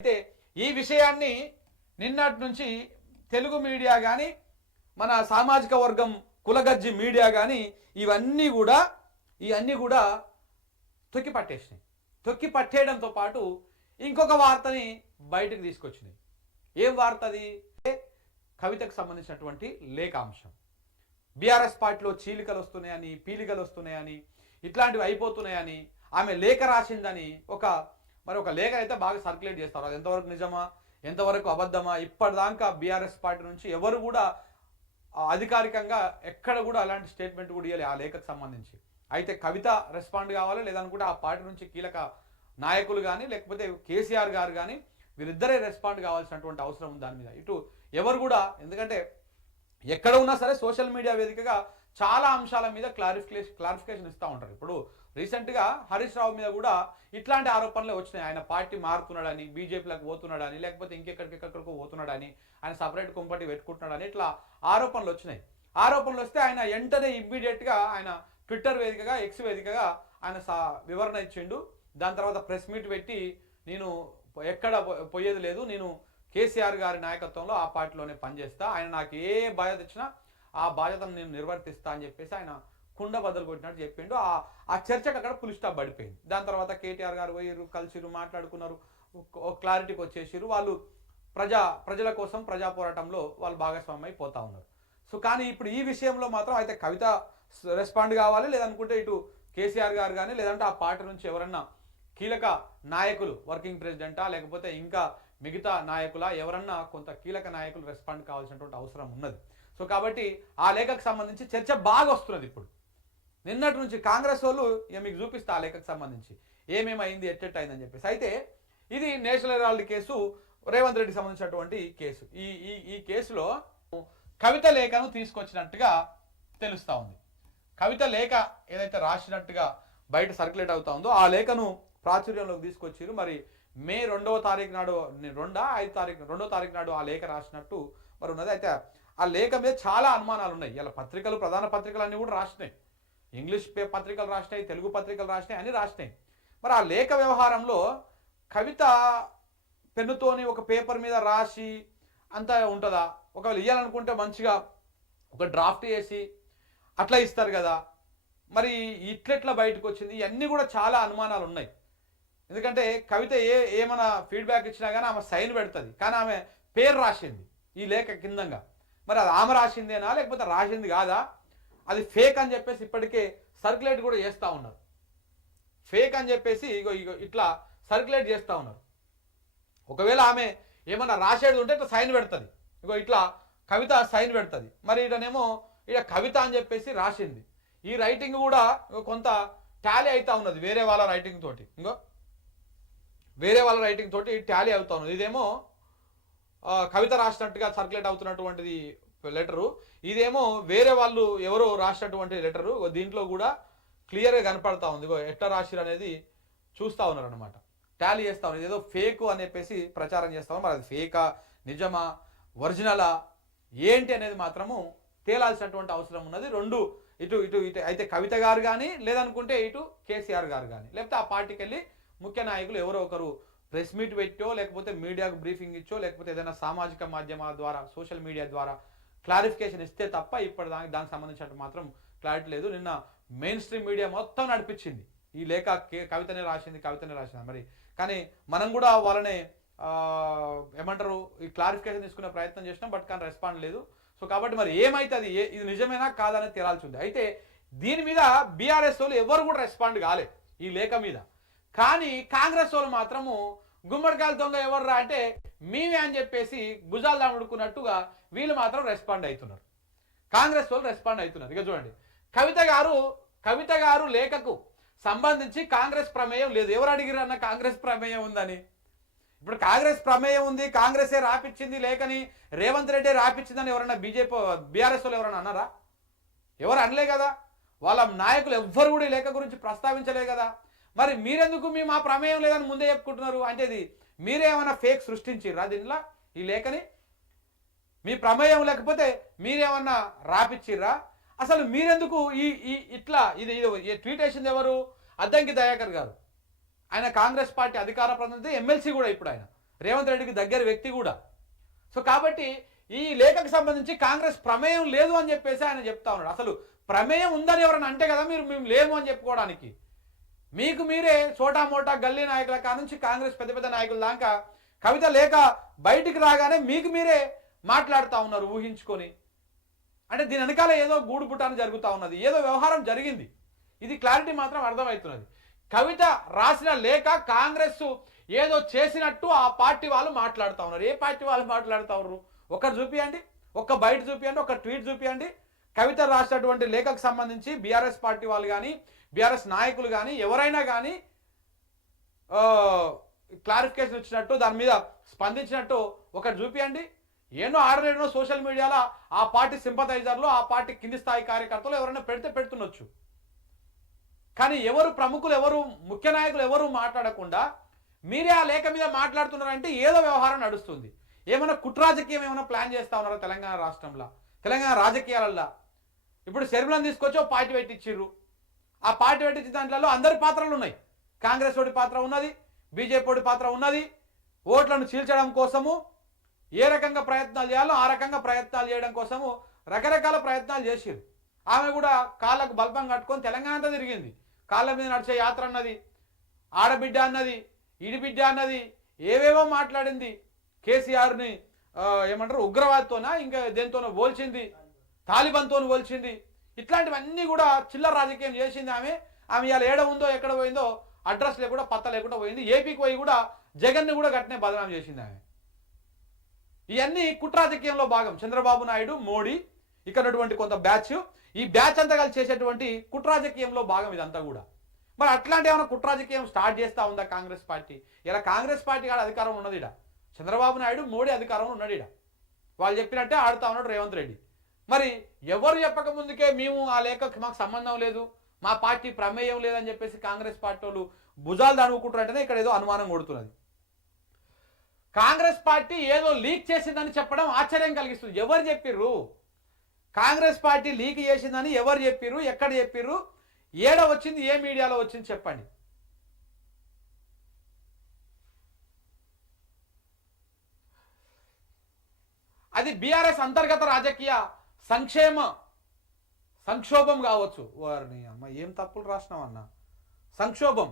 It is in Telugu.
అయితే ఈ విషయాన్ని నిన్నటి నుంచి తెలుగు మీడియా కానీ మన సామాజిక వర్గం కులగజ్జి మీడియా కానీ ఇవన్నీ కూడా తొక్కి పట్టేసినాయి. తొక్కి పట్టేయడంతో పాటు ఇంకొక వార్తని బయటకు తీసుకొచ్చినాయి. ఏం వార్త అది? కవితకు సంబంధించినటువంటి లేఖాంశం. బీఆర్ఎస్ పార్టీలో చీలికలు వస్తున్నాయని, పీలికలు వస్తున్నాయని, ఇట్లాంటివి అయిపోతున్నాయని, ఆమె లేఖ రాసిందని ఒక లేఖ అయితే బాగా సర్క్యులేట్ చేస్తారు. అది ఎంతవరకు నిజమా, ఎంతవరకు అబద్ధమా, ఇప్పటిదాకా బీఆర్ఎస్ పార్టీ నుంచి ఎవరు కూడా అధికారికంగా ఎక్కడ కూడా అలాంటి స్టేట్మెంట్ కూడా ఇవ్వాలి ఆ లేఖకు సంబంధించి. అయితే కవిత రెస్పాండ్ కావాలి, లేదనుకుంటే ఆ పార్టీ నుంచి కీలక నాయకులు కానీ లేకపోతే కేసీఆర్ గారు కానీ వీరిద్దరే రెస్పాండ్ కావాల్సినటువంటి అవసరం ఉంది దాని మీద. ఇటు ఎవరు కూడా, ఎందుకంటే ఎక్కడ ఉన్నా సరే సోషల్ మీడియా వేదికగా చాలా అంశాల మీద క్లారిఫికేషన్ ఇస్తూ ఉంటారు. ఇప్పుడు రీసెంట్గా హరీష్ రావు మీద కూడా ఇట్లాంటి ఆరోపణలే వచ్చినాయి. ఆయన పార్టీ మారుతున్నాడని, బీజేపీలకు పోతున్నాడని, లేకపోతే ఇంకెక్కడికో పోతున్నాడని, ఆయన సపరేట్ కుంపటి పెట్టుకుంటున్నాడని ఇట్లా ఆరోపణలు వచ్చినాయి. ఆరోపణలు వస్తే ఆయన వెంటనే ఇమ్మీడియట్గా ఆయన ట్విట్టర్ వేదికగా, ఎక్స్ వేదికగా ఆయన వివరణ ఇచ్చిండు. దాని తర్వాత ప్రెస్ మీట్ పెట్టి నేను ఎక్కడ పోయేది లేదు, నేను కేసీఆర్ గారి నాయకత్వంలో ఆ పార్టీలోనే పనిచేస్తా, ఆయన నాకు ఏ బాధ్యత ఇచ్చినా ఆ బాధ్యతను నేను నిర్వర్తిస్తా అని చెప్పేసి ఆయన కుండ బద్దలు కొట్టినట్టు చెప్పిండు. ఆ చర్చకు అక్కడ ఫుల్ స్టాప్ పడిపోయింది. దాని తర్వాత కేటీఆర్ గారు పోయారు, కలిసిరు, మాట్లాడుకున్నారు, క్లారిటీకి వచ్చేసారు. వాళ్ళు ప్రజల కోసం ప్రజా పోరాటంలో వాళ్ళు భాగస్వామ్యం అయిపోతా ఉన్నారు. సో కానీ ఇప్పుడు ఈ విషయంలో మాత్రం అయితే కవిత రెస్పాండ్ కావాలి, లేదనుకుంటే ఇటు కేసీఆర్ గారు కానీ లేదంటే ఆ పార్టీ నుంచి ఎవరన్నా కీలక నాయకులు, వర్కింగ్ ప్రెసిడెంటా లేకపోతే ఇంకా మిగతా నాయకుల ఎవరన్నా కొంత కీలక నాయకులు రెస్పాండ్ కావాల్సినటువంటి అవసరం ఉన్నది. సో కాబట్టి ఆ లేఖకు సంబంధించి చర్చ బాగా వస్తున్నది. ఇప్పుడు నిన్నటి నుంచి కాంగ్రెస్ వాళ్ళు మీకు చూపిస్తా ఆ లేఖకు సంబంధించి ఏమేమైంది, ఎట్టెట్టయిందని చెప్పేసి. అయితే ఇది నేషనల్ హెరాల్డ్ కేసు, రేవంత్ రెడ్డికి సంబంధించినటువంటి కేసు. ఈ కేసులో కవిత లేఖను తీసుకొచ్చినట్టుగా తెలుస్తా ఉంది. కవిత లేఖ ఏదైతే రాసినట్టుగా బయట సర్క్యులేట్ అవుతా ఉందో ఆ లేఖను ప్రాచుర్యంలోకి తీసుకొచ్చారు. మరి మే 2వ తారీఖు నాడు, 2వ తారీఖు నాడు ఆ లేఖ రాసినట్టు మరి ఉన్నది. అయితే ఆ లేఖ మీద చాలా అనుమానాలు ఉన్నాయి. ఇలా పత్రికలు, ప్రధాన పత్రికలు అన్నీ కూడా రాసినాయి, ఇంగ్లీష్ పత్రికలు రాసినాయి, తెలుగు పత్రికలు రాసినాయి, అన్నీ రాసినాయి. మరి ఆ లేఖ వ్యవహారంలో కవిత పెన్నుతోని ఒక పేపర్ మీద రాసి అంతా ఉంటుందా? ఒకవేళ ఇవ్వాలనుకుంటే మంచిగా ఒక డ్రాఫ్ట్ చేసి అట్లా ఇస్తారు కదా, మరి ఇట్లెట్లా బయటకు వచ్చింది? ఇవన్నీ కూడా చాలా అనుమానాలు ఉన్నాయి. ఎందుకంటే కవిత ఏమైనా ఫీడ్బ్యాక్ ఇచ్చినా కానీ ఆమె సైన్ పెడుతుంది, కానీ ఆమె పేరు రాసింది ఈ లేఖ కిందంగా. మరి అది ఆమె రాసిందేనా లేకపోతే రాసింది కాదా, అది ఫేక్ అని చెప్పేసి ఇప్పటికే సర్క్యులేట్ కూడా చేస్తూ ఉన్నారు. ఫేక్ అని చెప్పేసి ఇగో ఇట్లా సర్క్యులేట్ చేస్తూ ఉన్నారు. ఒకవేళ ఆమె ఏమన్నా రాసేది ఉంటే ఇట్లా సైన్ పెడుతుంది, ఇగో ఇట్లా కవిత సైన్ పెడుతుంది. మరి ఇటనేమో ఇక కవిత అని చెప్పేసి రాసింది. ఈ రైటింగ్ కూడా కొంత టాలీ అవుతా ఉన్నది వేరే వాళ్ళ రైటింగ్ తోటి, ఇంకో వేరే వాళ్ళ రైటింగ్ తోటి టాలీ అవుతా ఉన్నది. ఇదేమో కవిత రాసినట్టుగా సర్క్యులేట్ అవుతున్నటువంటిది లెటరు, ఇదేమో వేరే వాళ్ళు ఎవరో రాసినటువంటి లెటరు. దీంట్లో కూడా క్లియర్గా కనపడతా ఉంది, ఎట్లా రాసిరు అనేది చూస్తూ ఉన్నారు అనమాట, టాలీ చేస్తా ఉన్నారు. ఏదో ఫేక్ అని చెప్పేసి ప్రచారం చేస్తా ఉన్నారు. మరి అది ఫేకా, నిజమా, ఒరిజినలా ఏంటి అనేది మాత్రము తేలాల్సినటువంటి అవసరం ఉన్నది. రెండు ఇటు అయితే కవిత గారు కానీ లేదనుకుంటే ఇటు కేసీఆర్ గారు కానీ లేకపోతే ఆ పార్టీకి వెళ్ళి ముఖ్య నాయకులు ఎవరో ఒకరు ప్రెస్ మీట్ పెట్టో లేకపోతే మీడియాకు బ్రీఫింగ్ ఇచ్చో లేకపోతే ఏదైనా సామాజిక మాధ్యమాల ద్వారా, సోషల్ మీడియా ద్వారా క్లారిఫికేషన్ ఇస్తే తప్ప ఇప్పటి దానికి సంబంధించినట్టు మాత్రం క్లారిటీ లేదు. నిన్న మెయిన్ స్ట్రీమ్ మీడియా మొత్తం నడిపించింది ఈ లేఖ కవితనే రాసింది. మరి కానీ మనం కూడా వాళ్ళని ఏమంటారు ఈ క్లారిఫికేషన్ తీసుకునే ప్రయత్నం చేసినాం, బట్ కానీ రెస్పాండ్ లేదు. సో కాబట్టి మరి ఏమైతుంది, ఇది నిజమేనా కాదనేది తేలాల్సి ఉంది. అయితే దీని మీద బీఆర్ఎస్ వాళ్ళు ఎవరు కూడా రెస్పాండ్ కాలేదు ఈ లేఖ మీద. కానీ కాంగ్రెస్ వాళ్ళు మాత్రము గుమ్మడికాయల దొంగ ఎవర్రా అంటే మేమే అని చెప్పేసి భుజాలు దాముడుకున్నట్టుగా వీళ్ళు మాత్రం రెస్పాండ్ అవుతున్నారు. కాంగ్రెస్ వాళ్ళు రెస్పాండ్ అవుతున్నారు. ఇక చూడండి, కవిత గారు లేఖకు సంబంధించి కాంగ్రెస్ ప్రమేయం లేదు. ఎవరు అడిగిరు అన్న కాంగ్రెస్ ప్రమేయం ఉందని? ఇప్పుడు కాంగ్రెస్ ప్రమేయం ఉంది, కాంగ్రెసే రాపిచ్చింది లేఖని, రేవంత్ రెడ్డి రాపిచ్చిందని ఎవరన్నా బీఆర్ఎస్ వాళ్ళు ఎవరన్నా అన్నారా? ఎవరు అనలే కదా. వాళ్ళ నాయకులు ఎవ్వరు కూడా ఈ లేఖ గురించి ప్రస్తావించలే కదా. మరి మీరెందుకు మేము ఆ ప్రమేయం లేదని ముందే చెప్పుకుంటున్నారు? అంటే ఇది మీరేమైనా ఫేక్ సృష్టించిర్రా దీనిలో ఈ లేఖని? మీ ప్రమేయం లేకపోతే మీరేమన్నా రాపిచ్చిర్రా? అసలు మీరెందుకు ఇట్లా ఇది ట్వీట్ వేసింది ఎవరు? అద్దంకి దయాకర్ గారు. ఆయన కాంగ్రెస్ పార్టీ అధికార ప్రతినిధి, ఎమ్మెల్సీ కూడా ఇప్పుడు ఆయన. రేవంత్ రెడ్డికి దగ్గర వ్యక్తి కూడా. సో కాబట్టి ఈ లేఖకు సంబంధించి కాంగ్రెస్ ప్రమేయం లేదు అని చెప్పేసి ఆయన చెప్తా ఉన్నాడు. అసలు ప్రమేయం ఉందని ఎవరైనా అంటే కదా మేము లేము అని చెప్పుకోవడానికి. మీకు మీరే చోటా మోటా గల్లీ నాయకుల కానుంచి కాంగ్రెస్ పెద్ద పెద్ద నాయకుల దాకా కవిత లేఖ బయటికి రాగానే మీకు మీరే మాట్లాడుతూ ఉన్నారు ఊహించుకొని. అంటే దీని వెనకాల ఏదో గూడు పుటాన్ని జరుగుతూ ఉన్నది, ఏదో వ్యవహారం జరిగింది. ఇది క్లారిటీ మాత్రం అర్థమవుతున్నది. కవిత రాసిన లేఖ కాంగ్రెస్ ఏదో చేసినట్టు ఆ పార్టీ వాళ్ళు మాట్లాడుతూ ఉన్నారు. ఏ పార్టీ వాళ్ళు మాట్లాడుతూ ఉన్నారు? ఒకటి చూపియండి, ఒక్క బయట చూపియండి, ఒక ట్వీట్ చూపియండి. కవిత రాసినటువంటి లేఖకు సంబంధించి బీఆర్ఎస్ పార్టీ వాళ్ళు కానీ బీఆర్ఎస్ నాయకులు కానీ ఎవరైనా కానీ క్లారిఫికేషన్ ఇచ్చినట్టు దాని మీద స్పందించినట్టు ఒకటి చూపియండి. ఏనో ఆడలేడనో సోషల్ మీడియాలో ఆ పార్టీ సింపథైజర్లు, ఆ పార్టీ కింది స్థాయి కార్యకర్తలు ఎవరైనా పెడుతుండొచ్చు. కానీ ఎవరు ప్రముఖులు, ఎవరు ముఖ్య నాయకులు ఎవరు మాట్లాడకుండా మీరే ఆ లేఖ మీద మాట్లాడుతున్నారంటే ఏదో వ్యవహారం నడుస్తుంది. ఏమైనా కుట్రాజకీయం ఏమైనా ప్లాన్ చేస్తా ఉన్నారో తెలంగాణ రాష్ట్రంలో, తెలంగాణ రాజకీయాలల్లో. ఇప్పుడు షర్మిలను తీసుకొచ్చి ఒక పార్టీ పెట్టించిర్రు. ఆ పార్టీ పెట్టించిన దాంట్లో అందరి పాత్రలు ఉన్నాయి. కాంగ్రెస్ ఓడి పాత్ర ఉన్నది, బీజేపీ ఓడి పాత్ర ఉన్నది. ఓట్లను చీల్చడం కోసము ఏ రకంగా ప్రయత్నాలు చేయాలో ఆ రకంగా ప్రయత్నాలు చేయడం కోసము రకరకాల ప్రయత్నాలు చేసిర్రు. ఆమె కూడా కాళ్ళకు బల్బం కట్టుకొని తెలంగాణ అంతా తిరిగింది. కాళ్ళ మీద నడిచే యాత్ర అన్నది, ఆడబిడ్డ అన్నది, ఈడిబిడ్డ అన్నది, ఏవేవో మాట్లాడింది. కేసీఆర్ని ఏమంటారు ఉగ్రవాదితోనా ఇంకా దేనితోనో పోల్చింది, తాలిబాన్తో పోల్చింది. ఇట్లాంటివన్నీ కూడా చిల్లర రాజకీయం చేసింది ఆమె. ఆమె ఇవాళ ఏడ ఉందో ఎక్కడ పోయిందో అడ్రస్ లేకుండా పత్త లేకుండా పోయింది. ఏపీకి పోయి కూడా జగన్ని కూడా గట్టినే బదనాం చేసింది ఆమె. ఇవన్నీ కుట్రాజకీయంలో భాగం. చంద్రబాబు నాయుడు, మోడీ, ఇక్కడ కొంత బ్యాచ్, ఈ బ్యాచ్ అంతా కలిసి చేసేటువంటి కుట్రాజకీయంలో భాగం ఇదంతా కూడా. మరి అట్లాంటి ఏమైనా కుట్రాజకీయం స్టార్ట్ చేస్తూ ఉందా కాంగ్రెస్ పార్టీ? ఇలా కాంగ్రెస్ పార్టీ కాడ అధికారం ఉన్నది ఇడ, చంద్రబాబు నాయుడు మోడీ అధికారంలో ఉన్నాడు ఇడ. వాళ్ళు చెప్పినట్టే ఆడుతా ఉన్నాడు రేవంత్ రెడ్డి. మరి ఎవరు చెప్పక ముందుకే మేము ఆ లేఖకు మాకు సంబంధం లేదు, మా పార్టీ ప్రమేయం లేదని చెప్పేసి కాంగ్రెస్ పార్టీ వాళ్ళు భుజాలు దడుకుంటారంటేనే ఇక్కడ ఏదో అనుమానం కొడుతున్నది. కాంగ్రెస్ పార్టీ ఏదో లీక్ చేసిందని చెప్పడం ఆశ్చర్యం కలిగిస్తుంది. ఎవరు చెప్పిర్రు? కాంగ్రెస్ పార్టీ లీక్ చేసిందని ఎవరు చెప్పిర్రు? ఎక్కడ చెప్పిర్రు? ఏడ వచ్చింది? ఏ మీడియాలో వచ్చింది చెప్పండి. అది బీఆర్ఎస్ అంతర్గత రాజకీయ సంక్షోభం కావచ్చు. వారిని అమ్మ ఏం తప్పులు రాసినావన్నా, సంక్షోభం.